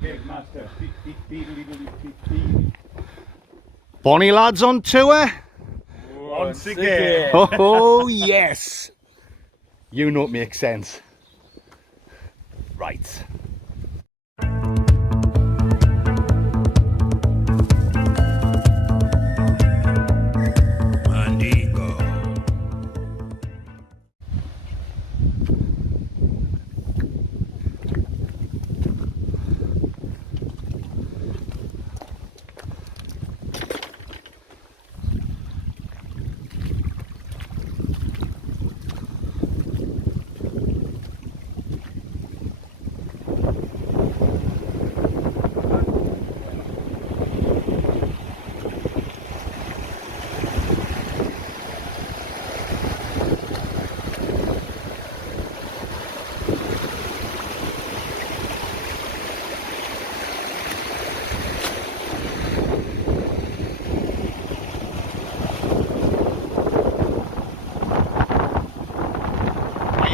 Big master. Bonnie lads on tour. Once again. Oh yes. You know it makes sense. Right.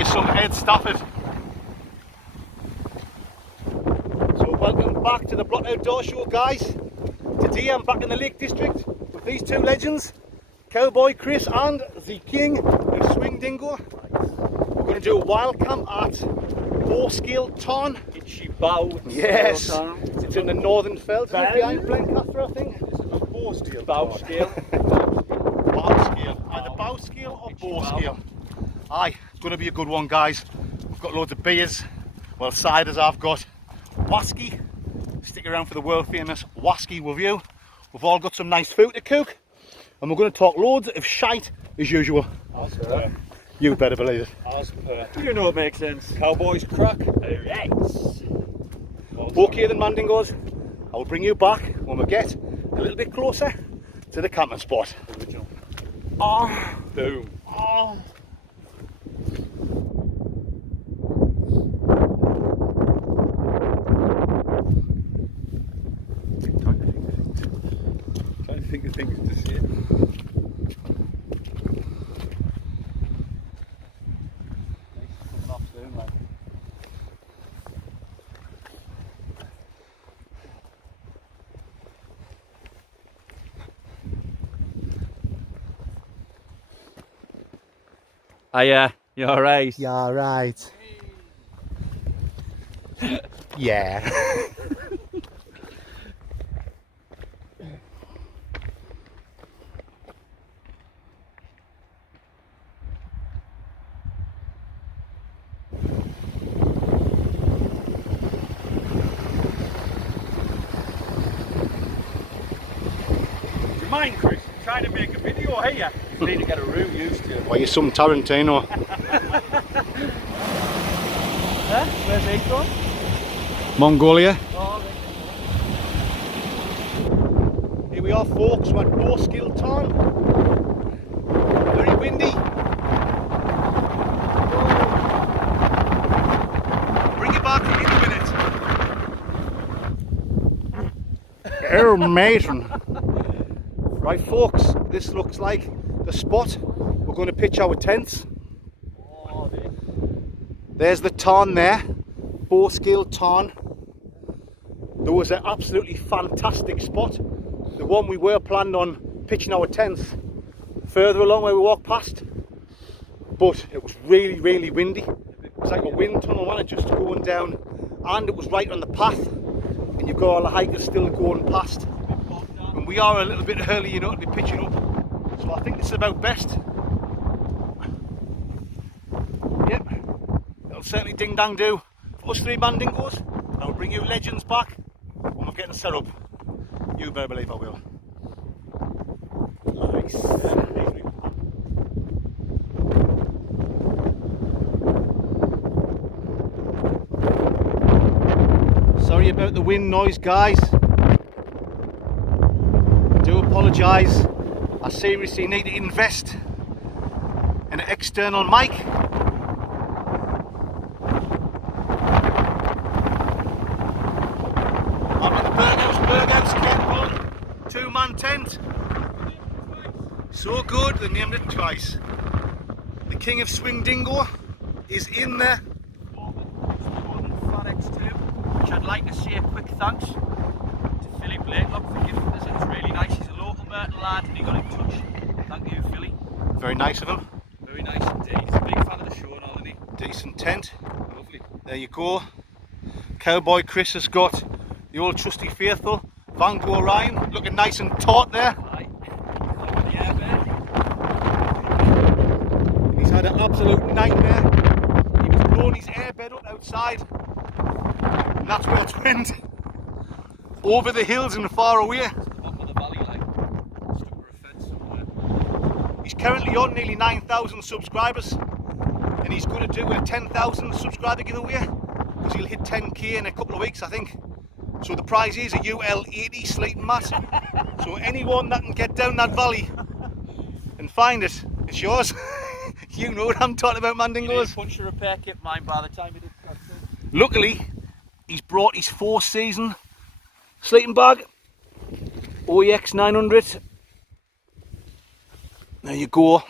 Some Ed Stafford. So welcome back to the Block Outdoor Show, guys. Today I'm back in the Lake District with these two legends, Cowboy Chris and the King of Swing Dingo. We're going to do a wild camp at BOWSCALE TARN. Yes, it's in the northern fells. Is it behind Blencathra, I think? This is the BOWSCALE. BOWSCALE. BOWSCALE. Either BOWSCALE or BOWSCALE. Aye, it's going to be a good one, guys. We've got loads of beers, well, ciders. I've got whiskey. Stick around for the world famous whiskey review. We've all got some nice food to cook, and we're going to talk loads of shite as usual. As per. You better believe it. As per. You know it makes sense. Cowboys crack. Yes. Okay then, Mandingos, I will bring you back when we get a little bit closer to the camping spot. Original. Oh. Boom. Oh. Trying to think of things to say. Hiya, you alright? Yeah, right. Yeah. Do you mind, Chris? I'm trying to make a video here. You need to get a room used to. Well, you're some Tarantino. Huh? Where's he from? Mongolia. Oh, Here we are, folks. We're at BOWSCALE TARN. Very windy. Bring it back in a minute. Oh, Mason. Right, folks, this looks like the spot. We're going to pitch our tents. oh, There's the tarn there, BOWSCALE TARN. There was an absolutely fantastic spot. The one we were planning on pitching our tents further along where we walked past. But it was really, really windy. It was like a wind tunnel, wasn't it, just going down. And it was right on the path. And you've got all the hikers still going past. And we are a little bit early, you know, to be pitching up. So I think this is about best. Yep. It'll certainly ding dang do for us three Mandingos. And I'll bring you legends back when we're getting set up. You better believe I will. Nice. Sorry about the wind noise, guys. I do apologise. I seriously need to invest in an external mic. I'm in the Birdhouse campground, two-man tent. So good, they named it twice. The King of Swing Dingo is in there. Which I'd like to say a quick thanks to Philly Blakelock for giving us it. It's really nice. He's a local Merton lad and he got in touch. Thank you, Philly. Very nice of him. Very nice indeed. He's a big fan of the show and all, isn't he? Decent tent. Lovely. There you go. Cowboy Chris has got the old trusty faithful Van Gogh Ryan looking nice and taut there. Aye. Over the airbed. He's had an absolute nightmare. He was blowing his airbed up outside. And that's what's went over the hills and far away. Top of the valley, like stuck to a fence somewhere. He's currently on nearly 9,000 subscribers. And he's going to do a 10,000 subscriber giveaway. Because he'll hit 10k in a couple of weeks, I think. So the prize is a UL80 sleeping mat. So anyone that can get down that valley and find it, it's yours. You know what I'm talking about, Mandingos. Puncher repair kit mine by the time it got to. Luckily, he's brought his 4-season sleeping bag. OEX 900. There you go.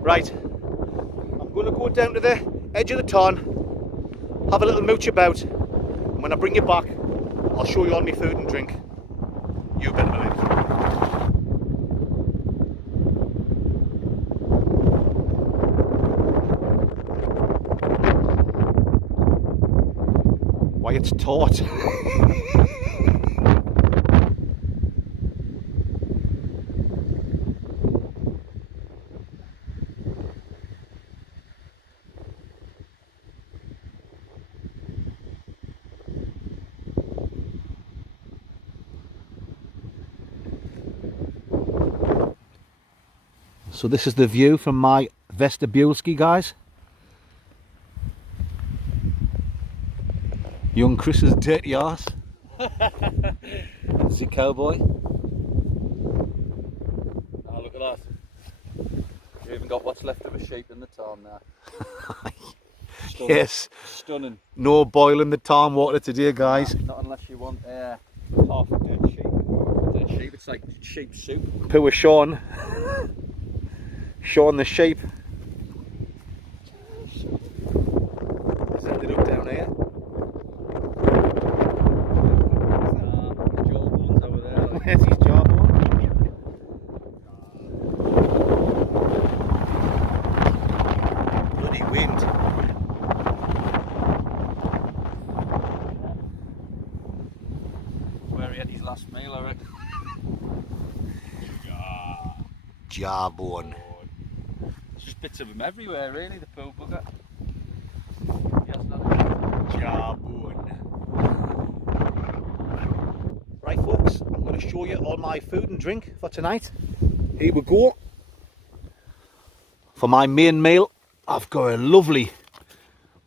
Right. I'm going to go down to the edge of the tarn, have a little mooch about, and when I bring you back, I'll show you all my food and drink. You better believe it. Why, it's taut. So this is the view from my vestibule-ski, guys. Young Chris's dirty arse. That's the cowboy. Oh, look at that. You've even got what's left of a sheep in the tarn now. Stunning. Yes. Stunning. No boiling the tarn water today, guys. Not unless you want half a dead sheep. Dead sheep, it's like sheep soup. Poor Sean. Sean the sheep. Is that the look down here? Jawbones over there. Like. Where's his jawbone? Bloody wind. Where he had his last meal, I reckon. Jawbone. There's just bits of him everywhere, really, the poor bugger. Jawbone. Right, folks, I'm going to show you all my food and drink for tonight. Here we go. For my main meal, I've got a lovely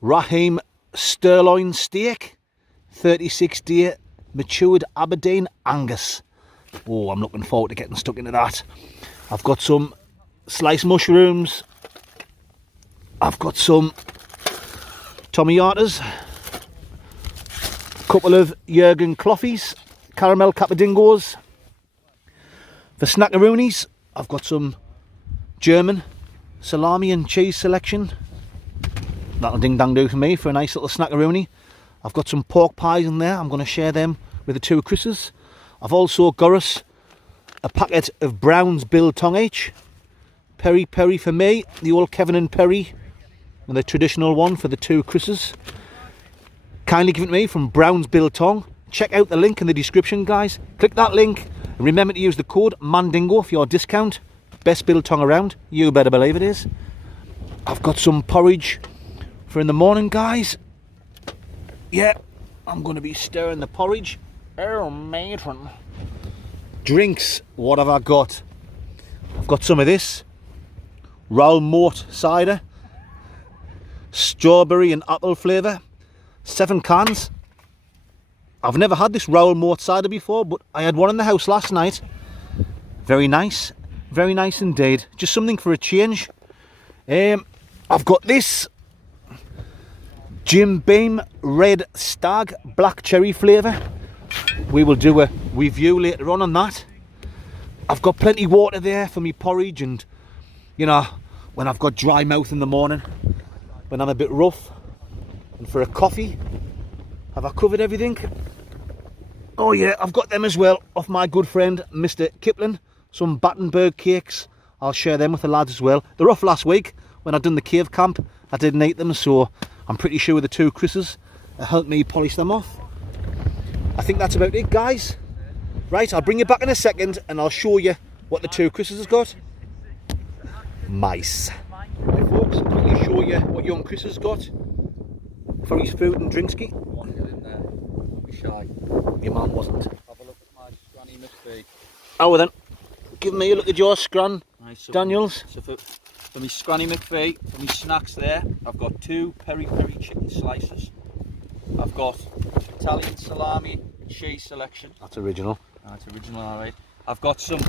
Raheem sirloin steak, 36-day matured Aberdeen Angus. Oh, I'm looking forward to getting stuck into that. I've got some sliced mushrooms. I've got some tomatillos, a couple of Jurgen Cloffies, caramel capadingos. For snackaroonies, I've got some German salami and cheese selection. That'll ding dang do for me for a nice little snackaroonie. I've got some pork pies in there. I'm going to share them with the two Chris's. I've also got us a packet of Brown's Biltong H. Peri Peri for me, the old Kevin and Perry, and the traditional one for the two Chris's. Kindly given to me from Brown's Biltong. Check out the link in the description, guys. Click that link and remember to use the code MANDINGO for your discount. Best biltong around, you better believe it is. I've got some porridge for in the morning, guys. Yeah, I'm going to be stirring the porridge. Oh, matron. Drinks, what have I got? I've got some of this Raoul Mort cider, strawberry and apple flavour, 7 cans. I've never had this Raoul Mort cider before, but I had one in the house last night. Very nice indeed. Just something for a change. I've got this Jim Beam Red Stag Black Cherry flavour. We will do a review later on that. I've got plenty of water there for me porridge, and you know, when I've got dry mouth in the morning, when I'm a bit rough. And for a coffee, have I covered everything? Oh yeah, I've got them as well, off my good friend Mr. Kipling. Some Battenberg cakes. I'll share them with the lads as well. They're off last week when I'd done the cave camp. I didn't eat them, so I'm pretty sure the two Chris's helped me polish them off. I think that's about it, guys. Right, I'll bring you back in a second and I'll show you what the two Chris's has got. Mice. Right, folks, I'll quickly show you what young Chris has got for his food and drinks. I want to get in there. Don't be shy. Your man wasn't. Have a look at my Scranny McPhee. Oh, well then, give me a look at your scran, Nice, so Daniels. So for my Scranny McPhee, for my snacks there, I've got 2 peri-peri chicken slices. I've got Italian salami and cheese selection. That's original. That's original, alright. I've got some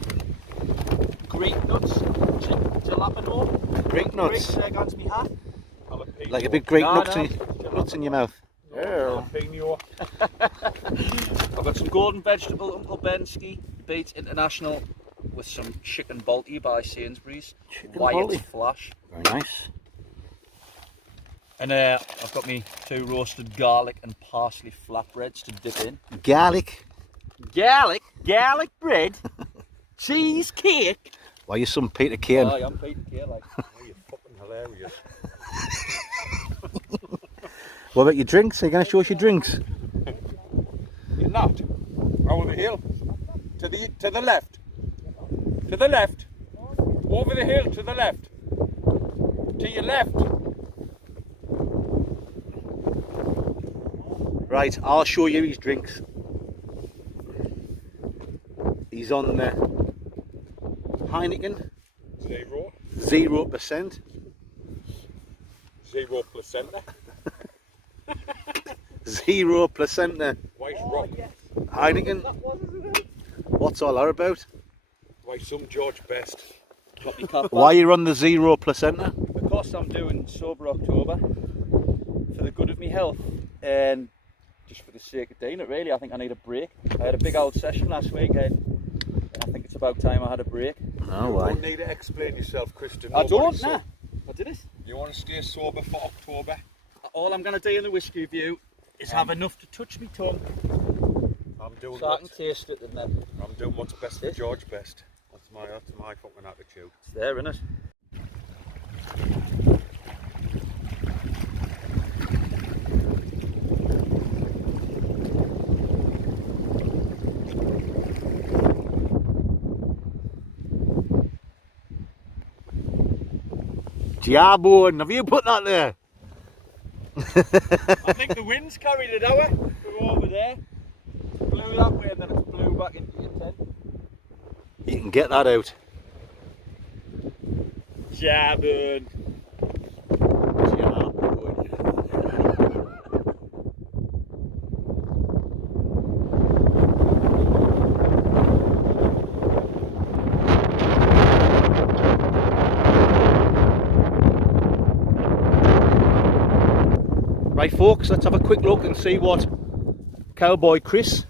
grape nuts, jalapeno. Grape nuts. Grapes against me hat. Like a big grape No, nuts, no. nuts in your mouth. Yeah. I've got some golden vegetable Uncle Benski Bates International with some chicken balti by Sainsbury's. Chicken Wyatt balti. Flash. Very nice. And I've got me 2 roasted garlic and parsley flatbreads to dip in. Garlic. Garlic bread, cheesecake. Why you some Peter Kane? Oh, I'm Peter Kane, like. Oh, you're fucking hilarious. What about your drinks? Are you going to show us your drinks? You're not. Over the hill. To the left. To the left. Over the hill to the left. To your left. Right, I'll show you his drinks. He's on the Heineken. 0%. 0%. 0% White rock. Heineken. What's all that about? Why some George Best. Got me cup Why you on the 0%? Because I'm doing Sober October for the good of my health and just for the sake of doing it, really. I think I need a break. I had a big old session last week and I think it's about time I had a break. Oh, You why? don't need to explain yourself, Christian. I Nobody don't, saw- nah. I did it. You want to stay sober for October? All I'm going to do in the whiskey review is have enough to touch my tongue I'm doing so I can taste it and then I'm doing what's best for George Best. That's my fucking attitude. it's there, innit? Diabon, have you put that there? I think the wind's carried it over. We're over there. It blew that way and then it blew back into your tent. You can get that out. Jabbing. Right folks, let's have a quick look and see what Cowboy Chris,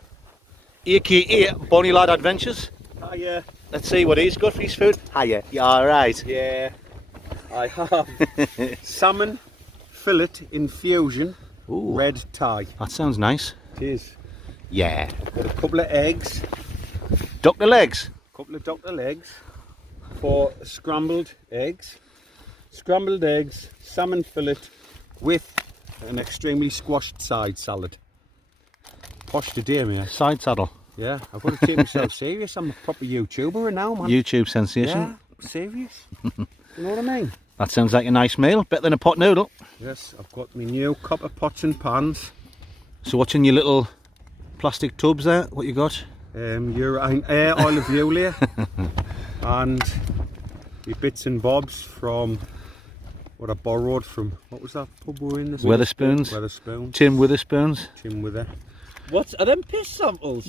aka Bonnie Lad Adventures, Hiya. let's see what he's got for his food. Hiya, you alright? Yeah. I have salmon fillet infusion, Ooh, red tie. that sounds nice. It is. Yeah. Got a couple of eggs, Duck the legs. couple of doctor legs for scrambled eggs, salmon fillet with an extremely squashed side salad. Posh today, mate. Side saddle. Yeah, I've got to take myself serious. I'm a proper YouTuber now, man. YouTube sensation. Yeah, serious. You know what I mean? That sounds like a nice meal. Better than a pot noodle. Yes, I've got my new copper pots and pans. So what's in your little plastic tubs there? What you got? Urine air olive oil and the bits and bobs from what I borrowed from, what was that pub we were in? This Wetherspoons. Wetherspoons. Tim Witherspoons. Tim Wither. What are them piss samples?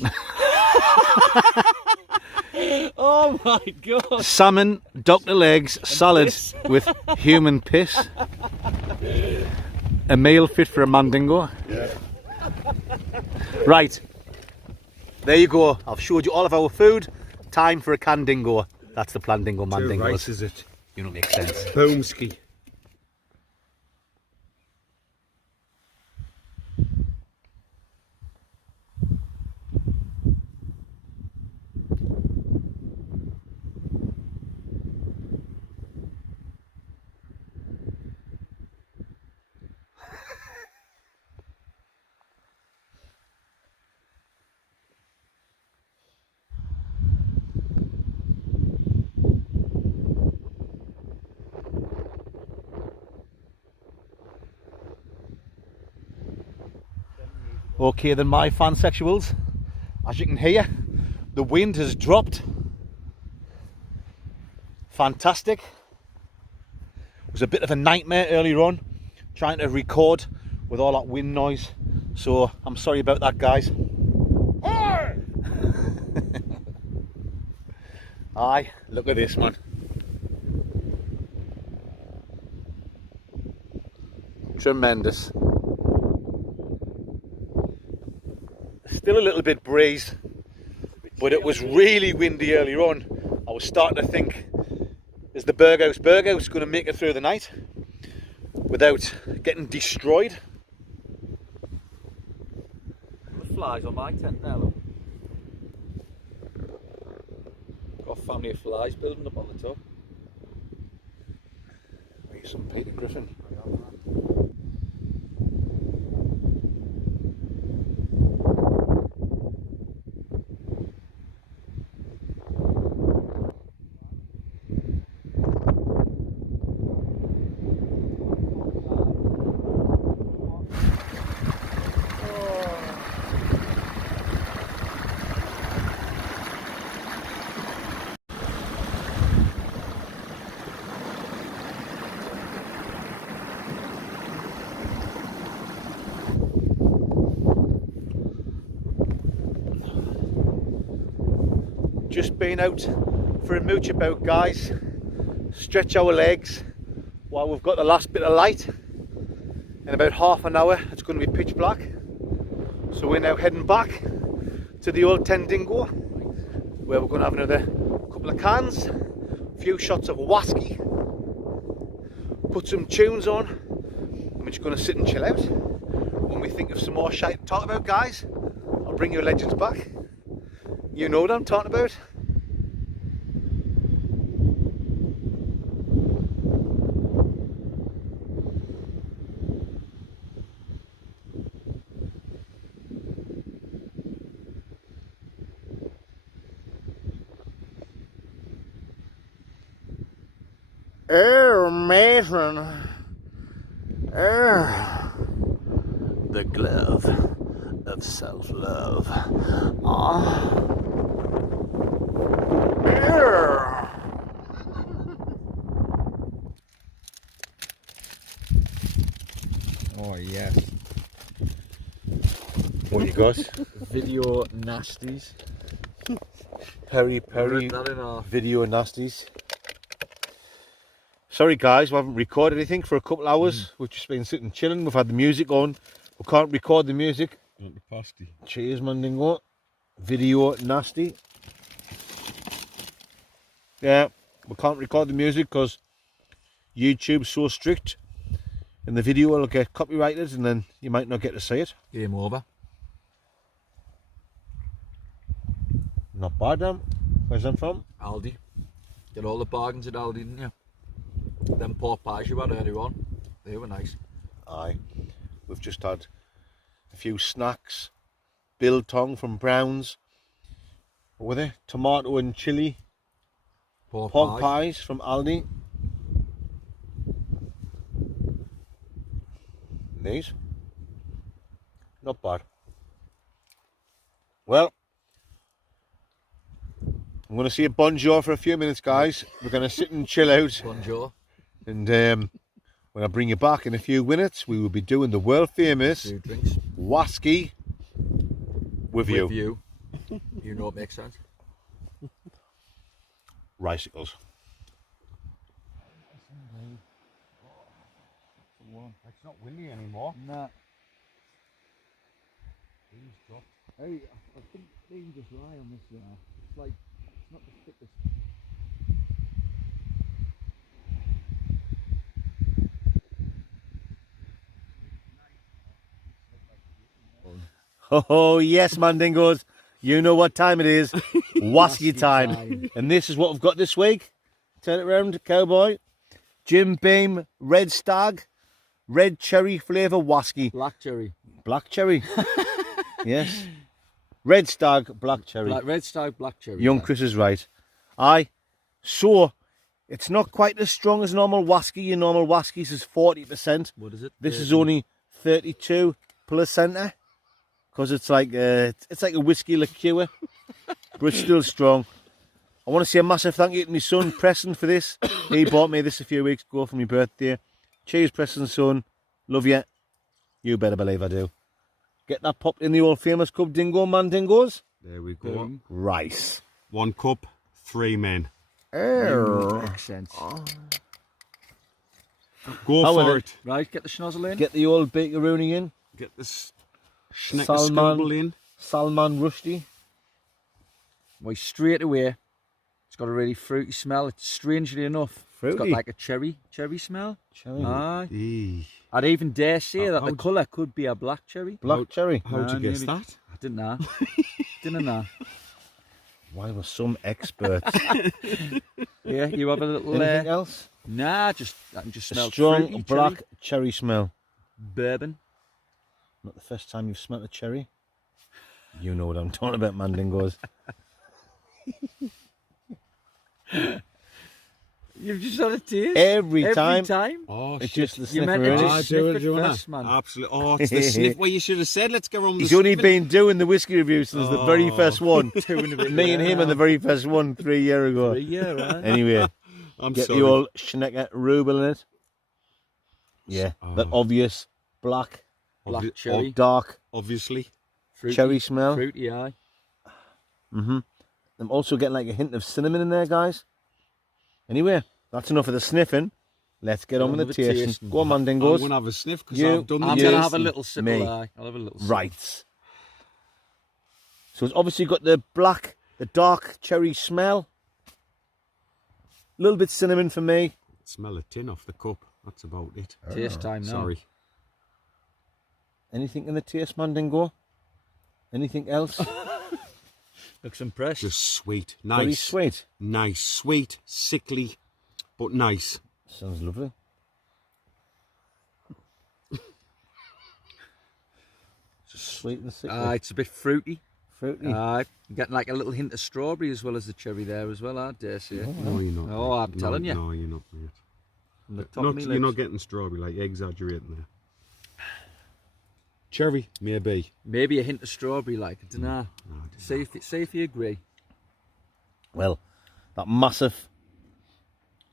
Oh my god! Salmon, duck the legs, salad piss. with human piss. A meal fit for a mandingo. Yeah. Right. There you go. I've showed you all of our food. Time for a candingo. That's the plandingo Too mandingo. right is it? You know, makes sense. BOWSCALE. okay than my fansexuals. As you can hear, the wind has dropped. Fantastic. It was a bit of a nightmare earlier on trying to record with all that wind noise, so I'm sorry about that, guys. Aye, look at this, man. Tremendous. Still a little bit breeze, but it was really windy earlier on. I was starting to think, is the Burghouse going to make it through the night without getting destroyed? The flies on my tent now, look. Got a family of flies building up on the top. Maybe some Peter Griffin. Just been out for a mooch about, guys. Stretch our legs while we've got the last bit of light. In about half an hour it's going to be pitch black, so we're now heading back to the old Tendingo, where we're going to have another couple of cans, a few shots of whiskey, put some tunes on, and we're just going to sit and chill out. When we think of some more shite to talk about, guys, I'll bring your legends back. You know what I'm talking about. Oh, Mason. Oh, the glove of self-love. Oh. Oh yes. What you got? Video nasties. Peri video nasties. Sorry guys, we haven't recorded anything for a couple hours. We've just been sitting chilling. We've had the music on. We can't record the music. Cheers, Mandingo. Video nasty. Yeah, we can't record the music because YouTube's so strict, and the video will get copyrighted and then you might not get to see it. Game over. Not bad, damn. Where's that from? Aldi. Get all the bargains at Aldi, didn't you? Them pork pies you had earlier on, they were nice. Aye. We've just had a few snacks. Biltong from Brown's. What were they? Tomato and chilli. Pork pies from Aldi. These. Not bad. Well, I'm going to see a bonjour for a few minutes, guys. We're going to sit and chill out. Bonjour. And when I bring you back in a few minutes, we will be doing the world famous whiskey with you. You know it makes sense. Ricicles. It's not windy anymore. Nah. Hey, I think being just right on this now. It's like, it's not the thickest. Oh yes, Mandingos, you know what time it is. Whiskey time. And this is what we've got this week. Turn it around, cowboy. Jim Beam Red Stag Red Cherry flavour whiskey. Black cherry. Black cherry. Yes. Red Stag Black Cherry. Red Stag Black Cherry. Young Chris is right. Aye. So it's not quite as strong as normal whiskey. Your normal whiskies is 40%. What is it? This is only 32%. because it's like a whiskey liqueur, but it's still strong. I want to say a massive thank you to my son Preston for this. He bought me this a few weeks ago for my birthday. Cheers, Preston, son. Love you. You better believe I do. Get that popped in the old famous cup, Dingo Mandingos. There we go. Rice. 1 cup, 3 men. Accent. Go How for with it. Right, get the schnozzle in. Get the old bakeroonie in. Get this schneckescobble in. Salman Rushdie. Why, straight away, it's got a really fruity smell. It's strangely enough, Fruity? it's got like a cherry smell. Cherry. Aye. Eee. I'd even dare say that the how'd- colour could be a black cherry. Black cherry. How'd you Nah, guess nearly. that? I didn't know. Didn't know. Why were some experts? Yeah, you have a little. Anything else? Nah, I can just A smell strong fruity black cherry. cherry smell. Bourbon. Not the first time you've smelt a cherry. You know what I'm talking about, Mandingos. You've just had a taste. Every time. Oh, It's shit. just the You sniff meant of to it. just sniff it do first, man. Absolutely. Oh, it's the sniff. Well, you should have said, let's go on the He's only sniffing. been doing the whiskey review since the very first one. Doing a bit Me and him on the very first one 3 years ago. Yeah, right. Anyway, I'm get sorry. the old Schnecker Rubel in it. Yeah, Oh. that obvious black, Black cherry. dark Obviously. Fruity, cherry smell. Fruity, aye. I'm also getting like a hint of cinnamon in there, guys. Anyway, that's enough of the sniffing. Let's get on with the tasting. Go on, I'm Mandingos. going to have a sniff because You- I've done the I'm You- going to tasting. have a little sip Me. of that. I'll have a little sip. Right. So it's obviously got the black, the dark cherry smell. A little bit cinnamon for me. Smell a tin off the cup. That's about it. Taste time now. Sorry. Anything in the taste, Mandingo? Anything else? Looks impressed. Just sweet. Very Nice. sweet. Nice. Sweet, sickly, but nice. Sounds lovely. Just sweet and sickly. It's a bit fruity. Fruity. Getting like a little hint of strawberry as well as the cherry there as well, I dare say. No, you're not. Oh, I'm No, telling you. No, you're not, mate. From the top of me You're not lips. getting strawberry, like, you're exaggerating there. Cherry, maybe. Maybe a hint of strawberry, like, I don't know. See if you agree. Well, that massive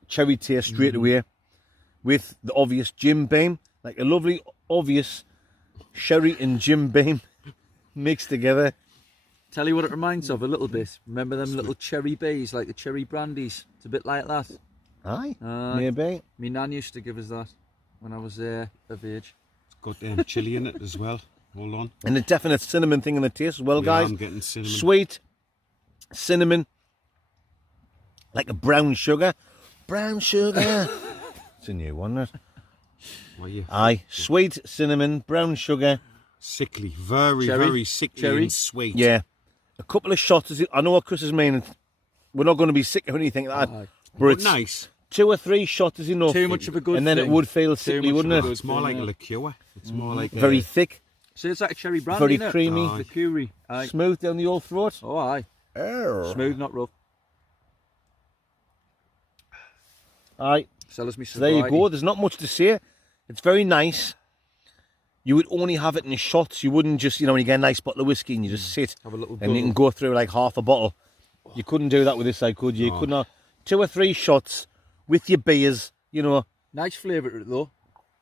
cherry taste straight away with the obvious Jim Beam. Like a lovely, obvious sherry and Jim Beam mixed together. Tell you what it reminds of a little bit. Remember them little cherry bays, like the cherry brandies? It's a bit like that. Aye, Aye. maybe. My nan used to give us that when I was of age. It's got chili in it as well. Hold on. And a definite cinnamon thing in the taste as well, Yeah, guys. I'm getting cinnamon. Sweet, cinnamon, like a brown sugar. Brown sugar. It's a new one, isn't it? What are you? Aye, sweet, cinnamon, brown sugar. Sickly. Very, Cherry. very sickly Cherry. and sweet. Yeah. A couple of shots. I know what Chris is meaning. We're not going to be sick or anything like that. Aye. But But it's nice. 2 or 3 shots is enough. Too much of a good And then thing. it would feel Too sickly, much wouldn't of a it? good It's more thing, like yeah. a liqueur. It's more like Very thick, So it's like a cherry brandy, very innit? creamy, Aye. The curry. Aye. smooth down the old throat. Oh, aye. Smooth, not rough. Aye. Sell us me So there you go. There's not much to say. It's very nice. You would only have it in shots. You wouldn't just, when you get a nice bottle of whiskey and you just sit Have a little and you guzzle. can go through like half a bottle. You couldn't do that with this side, could you? You couldn't have 2 or 3 shots with your beers, Nice flavour though.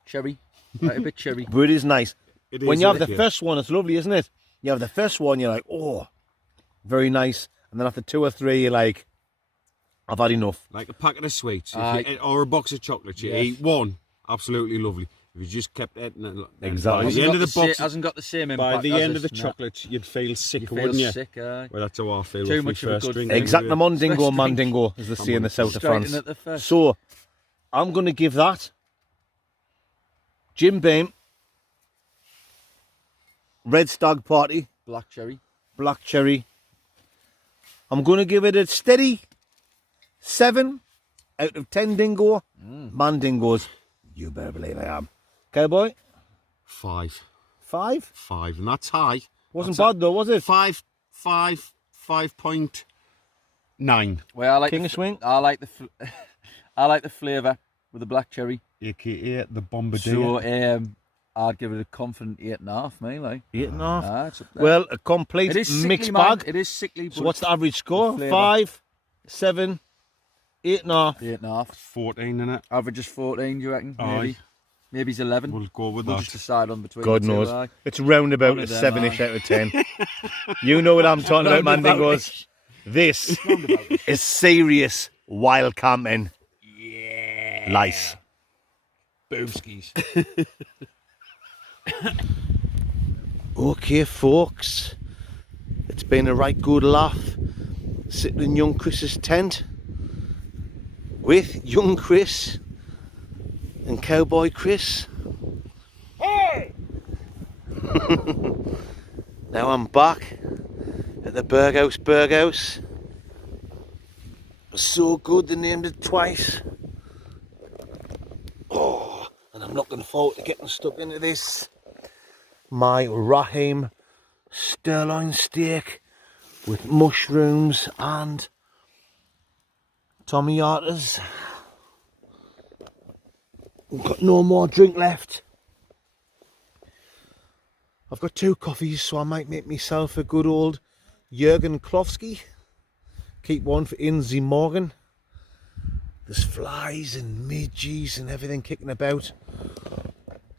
Cherry. Like a bit cherry. but it is nice. It When is you have the liqueur. first one, it's lovely, isn't it? You have the first one, you're like, oh, very nice. And then after 2 or 3, you're like, I've had enough. Like a packet of sweets. Aye. Or a box of chocolates. You Yes. eat one. Absolutely lovely. If you just kept eating it. Exactly. By the end of the box. Hasn't got the same By impact. the has end it? of the No. chocolate, you'd feel sick, You feel wouldn't you? sick, aye. Well, that's how I feel Too with my much of a first good drink. thing. Exactly, Mondingo, First drink. Mandingo, as they say in the south of Straight in France. at the first. So, I'm going to give that Jim Beam, Red Stag Party, Black cherry. Black Cherry. I'm going to give it a steady 7 out of 10 dingo. Mandingos. You better believe I am. Cowboy, 5. 5. 5. And that's high. Wasn't That's bad though, was it? 5.9. Well, I like King of Swing. I like the I like the flavour with the black cherry. AKA the Bombardier. So I'd give it a confident 8.5, me, like. 8.5. Ah, it's up there. Well, a complete It is sickly, mixed man. bag. It is sickly. So what's the average score? flavour. 5, 7, 8.5. 8.5. 14 in it. Average is 14, do you reckon? Aye. Maybe. Maybe it's 11. We'll go with We'll that. just decide on between God the two, knows. aye. It's round about One a of them, 7-ish aye. out of 10. You know what I'm talking about, Mandingos. This Roundabout-ish. is serious wild camping. Yeah. Lice. Boowskis. Okay, folks. It's been a right good laugh sitting in young Chris's tent with young Chris and Cowboy Chris. Hey! Now I'm back at the Burghouse. It was so good they named it twice. Oh, and I'm looking forward to getting stuck into this. My Raheem sirloin steak with mushrooms and tomatoes. I've got no more drink left. I've got 2 coffees, so I might make myself a good old Jürgen Klofsky. Keep one for Inzy Morgan. There's flies and midges and everything kicking about.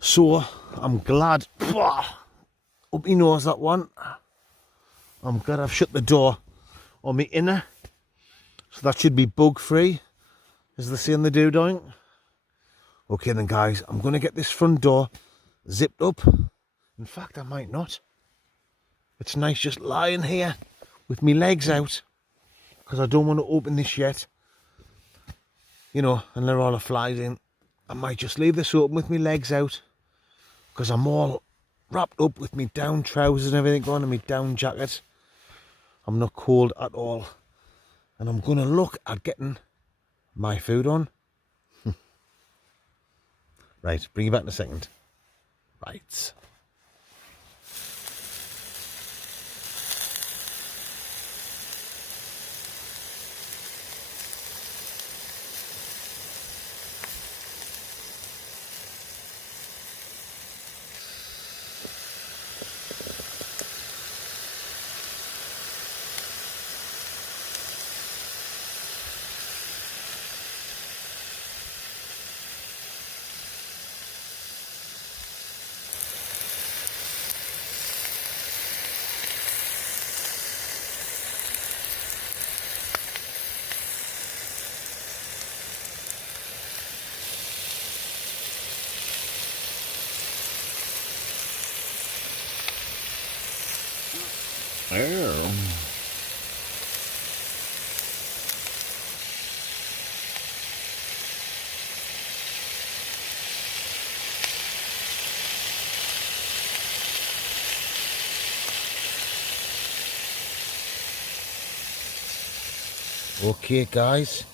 So I'm glad. Up my nose, that one. I'm glad I've shut the door on my inner. So that should be bug free, as they say in the doo-doink. Okay then guys, I'm going to get this front door zipped up. In fact, I might not. It's nice just lying here with my legs out, because I don't want to open this yet. You know, and let all the flies in. I might just leave this open with my legs out, because I'm all wrapped up with me down trousers and everything on, and my down jacket. I'm not cold at all. And I'm going to look at getting my food on. Right, bring you back in a second. Right. Oh. Okay guys,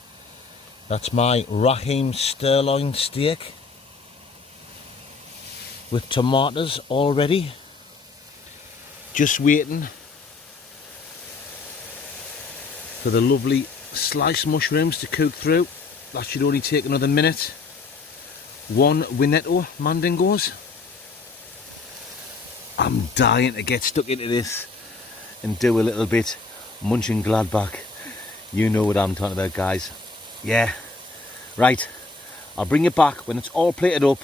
that's my Raheem sirloin steak with tomatoes already. Just waiting for the lovely sliced mushrooms to cook through. That should only take another minute. 1 Winetto Mandingos. I'm dying to get stuck into this and do a little bit munching Gladbach. You know what I'm talking about, guys. Yeah. Right. I'll bring it back when it's all plated up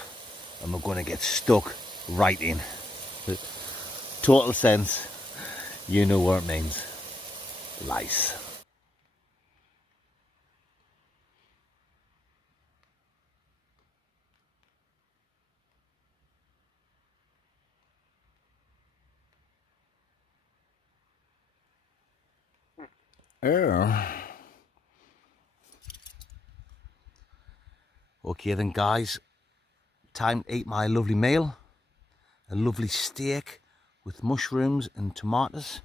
and we're going to get stuck right in. Total sense. You know what it means. Lice. Oh. Okay then guys, time to eat my lovely meal. A lovely steak with mushrooms and tomatoes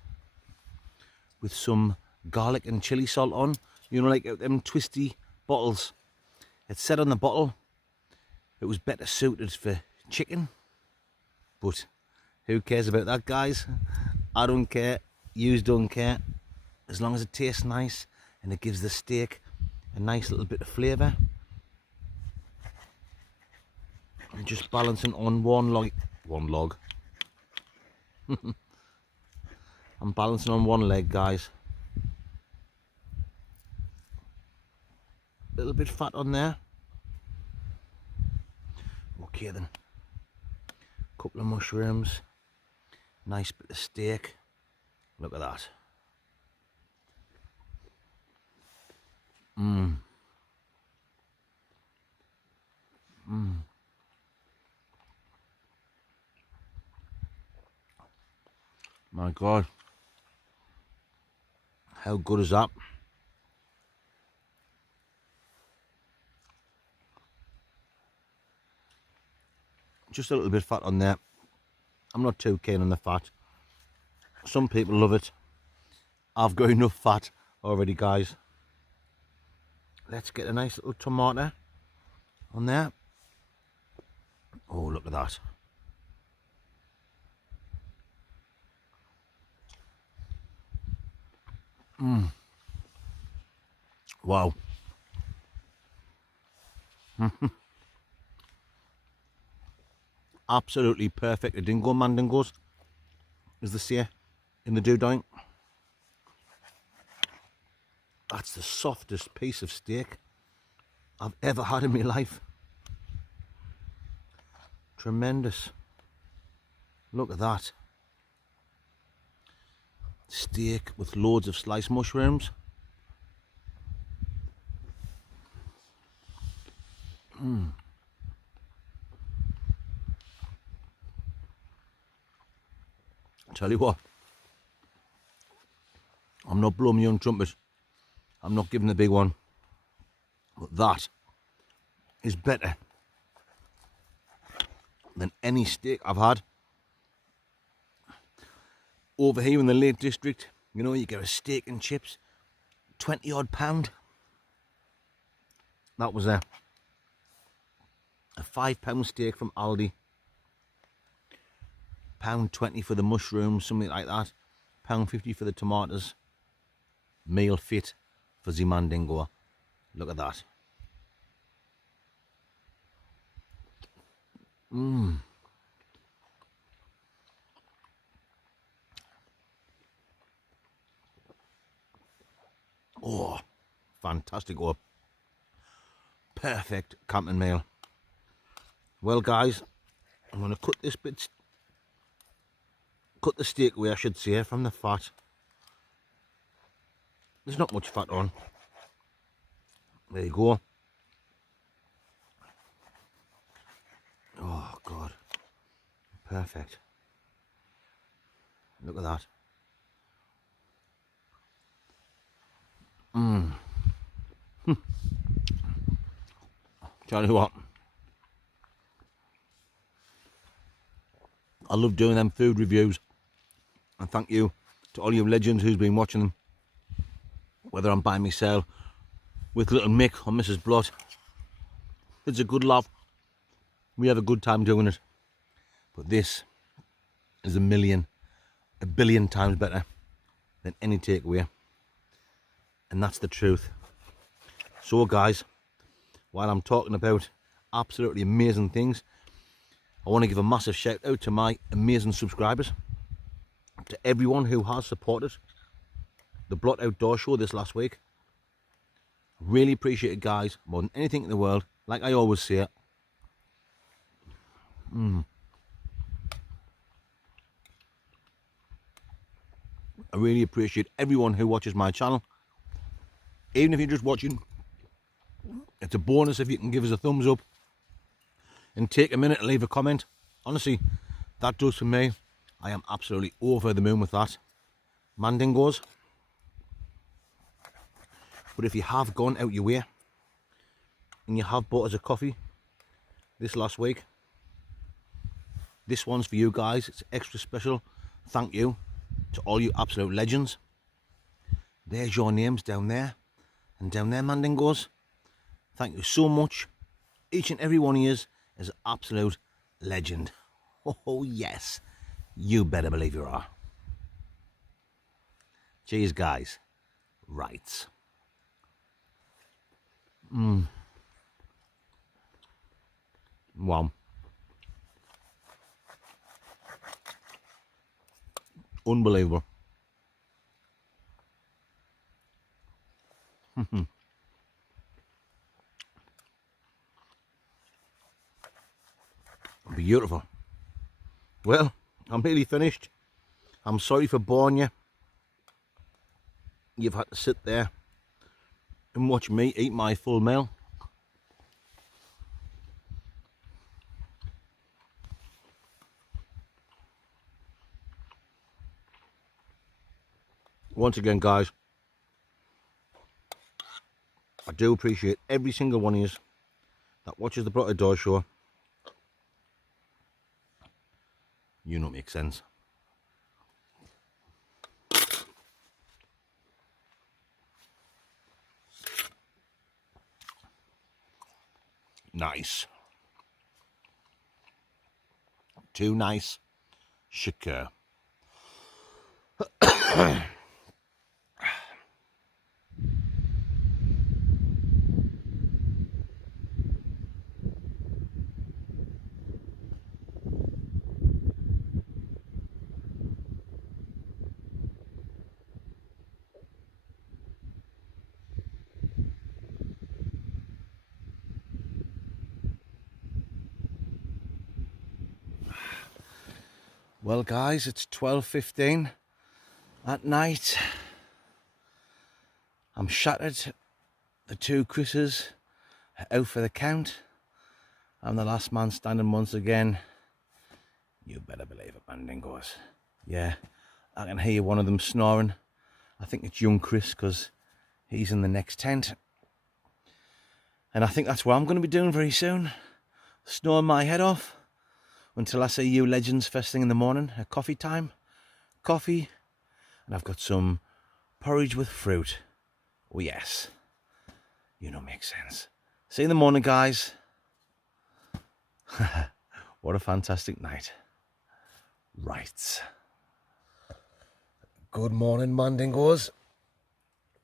with some garlic and chilli salt on. You know, like them twisty bottles. It said on the bottle it was better suited for chicken, but who cares about that, guys? I don't care, yous don't care. As long as it tastes nice and it gives the steak a nice little bit of flavour. I'm just balancing on one one log. I'm balancing on one leg, guys. A little bit fat on there. Okay then. Couple of mushrooms. Nice bit of steak. Look at that. My God. How good is that? Just a little bit fat on there. I'm not too keen on the fat. Some people love it. I've got enough fat already, guys. Let's get a nice little tomato on there. Oh, look at that. Wow. Absolutely perfect. A dingo mandingos, as they say in the dewdine. That's the softest piece of steak I've ever had in my life. Tremendous. Look at that. Steak with loads of sliced mushrooms. Tell you what, I'm not blowing my own trumpet. I'm not giving the big one. But that is better than any steak I've had. Over here in the Lake District, you know, you get a steak and chips, 20 odd pound. That was a £5 steak from Aldi. £1.20 for the mushrooms, something like that. £1.50 for the tomatoes. Meal fit for the mandingo. Look at that. Oh, fantastic. Oh, perfect camping meal. Well, guys, I'm going to cut this bit, cut the steak away, I should say, from the fat. There's not much fat on. There you go. Oh, God. Perfect. Look at that. Tell you what, I love doing them food reviews, and thank you to all you legends who's been watching them, whether I'm by myself, with little Mick or Mrs. Blott. It's a good laugh. We have a good time doing it. But this is a billion times better than any takeaway. And that's the truth. So, guys, while I'm talking about absolutely amazing things, I want to give a massive shout out to my amazing subscribers, to everyone who has supported the Blot Outdoor Show this last week. Really appreciate it, guys, more than anything in the world. Like I always say, I really appreciate everyone who watches my channel. Even if you're just watching, it's a bonus if you can give us a thumbs up and take a minute to leave a comment. Honestly, that does for me. I am absolutely over the moon with that. Mandingos. But if you have gone out your way and you have bought us a coffee this last week, this one's for you guys. It's extra special. Thank you to all you absolute legends. There's your names down there. And down there, Mandingos. Thank you so much. Each and every one of you is an absolute legend. Oh, yes. You better believe you are. Cheers, guys. Right. Wow. Unbelievable. Beautiful. Well, I'm nearly finished. I'm sorry for boring you. You've had to sit there and watch me eat my full meal. Once again, guys, I do appreciate every single one of you that watches the Brock Door Show. You know it makes sense. Nice. Too nice. Shakir. Well, guys, it's 12:15 at night. I'm shattered. The two Chris's are out for the count. I'm the last man standing once again. You better believe it, Mandingos. Yeah, I can hear one of them snoring. I think it's young Chris because he's in the next tent. And I think that's what I'm going to be doing very soon. Snoring my head off until I see you legends first thing in the morning at coffee time. Coffee, and I've got some porridge with fruit. Oh yes, you know, makes sense. See you in the morning, guys. What a fantastic night. Right. Good morning, Mandingos.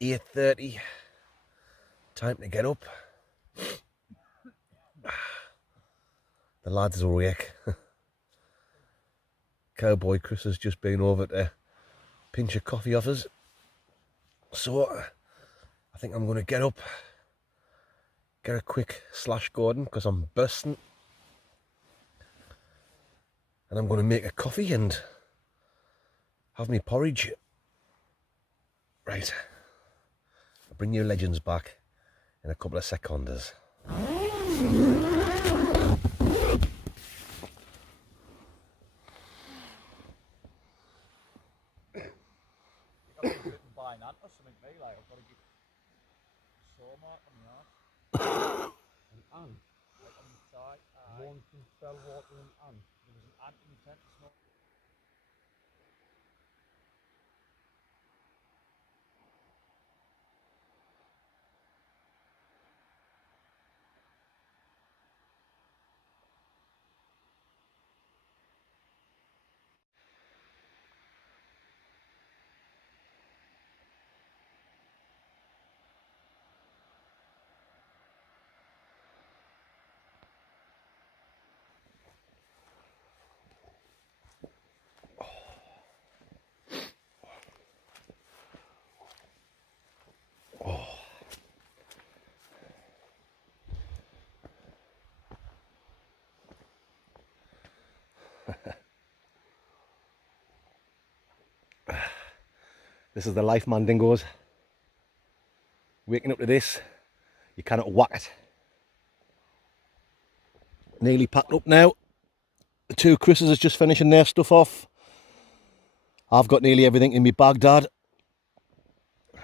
8:30. Time to get up. The lads are awake. Cowboy Chris has just been over to pinch a coffee off us. So I think I'm going to get up, get a quick slash Gordon because I'm bursting. And I'm going to make a coffee and have me porridge. Right. I'll bring you legends back in a couple of seconds. By an ant or something, mate, like I've got to get a saw mark on the arse. An ant? Like on the side. One can spell water an ant. There was an ant in the tent this morning. This is the life, Mandingos. Waking up to this, you cannot whack it. Nearly packed up now. The two Chris's is just finishing their stuff off. I've got nearly everything in my bag, Dad.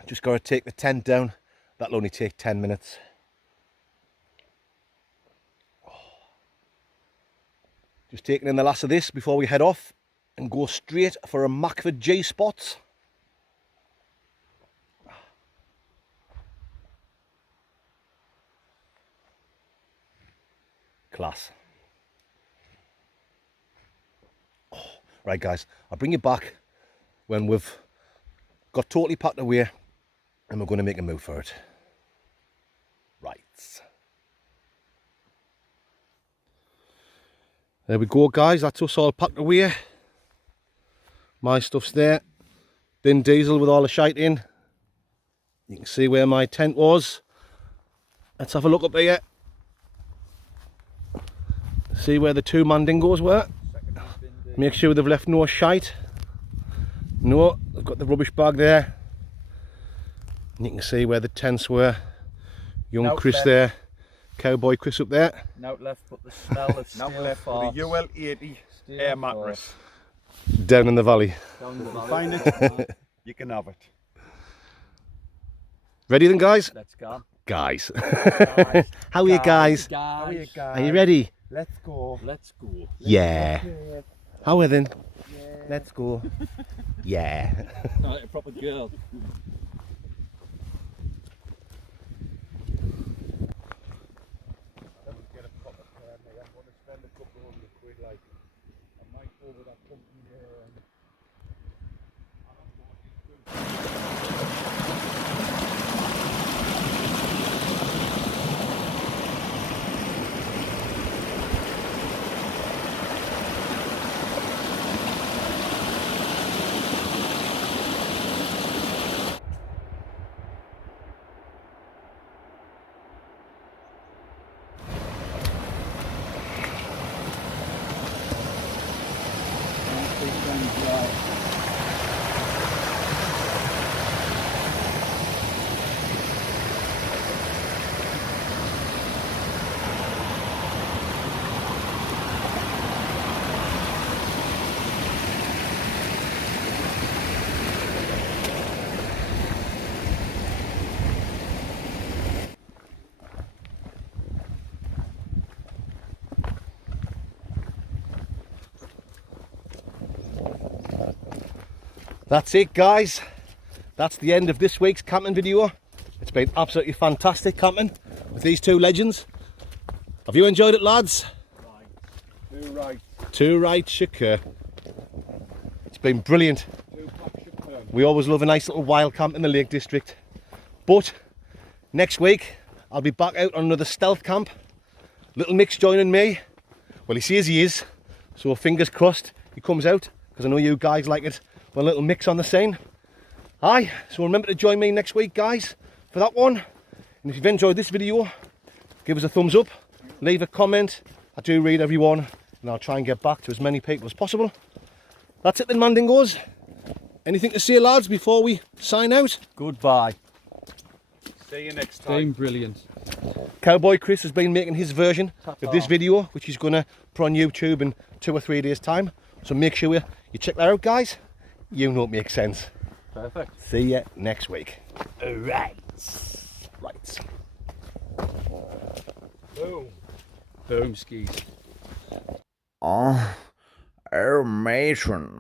Just got to take the tent down. That'll only take 10 minutes. Just taking in the last of this before we head off and go straight for a Mackford G-Spots. Class. Right, guys, I'll bring you back when we've got totally packed away and we're going to make a move for it. Right. There we go, guys. That's us all packed away. My stuff's there. Bin diesel with all the shite in. You can see where my tent was. Let's have a look up here. See where the 2 mandingos were. Make sure they've left no shite. No, they've got the rubbish bag there. And you can see where the tents were. Young Chris left there. Cowboy Chris up there. Now left, but the smell of Now left for the UL80 air mattress. Down in the valley. Down the valley. Find it, you can have it. Ready then, guys? Let's go. Guys. Guys, How are you guys? how are you guys? Are you ready? Let's go. Let's go. Yeah. How are then? Let's go. Yeah. Like a proper girl. That's it, guys. That's the end of this week's camping video. It's been absolutely fantastic camping with these 2 legends. Have you enjoyed it, lads? Right. 2 right. 2 right, Shakur. It's been brilliant. 2 black Shakur. We always love a nice little wild camp in the Lake District. But next week, I'll be back out on another stealth camp. Little Mick's joining me. Well, he says he is. So fingers crossed he comes out, because I know you guys like it when little Mick's on the scene. Aye, so remember to join me next week, guys, for that one. And if you've enjoyed this video, give us a thumbs up, leave a comment. I do read everyone, and I'll try and get back to as many people as possible. That's it then, Mandingos. Anything to say, lads, before we sign out? Goodbye. See you next Been time. brilliant. Cowboy Chris has been making his version of this video, which he's going to put on YouTube in 2 or 3 days' time. So make sure you check that out, guys. You know it makes sense. Perfect. See you next week. Right. Right. Boom. Boom skis. Oh, our matron.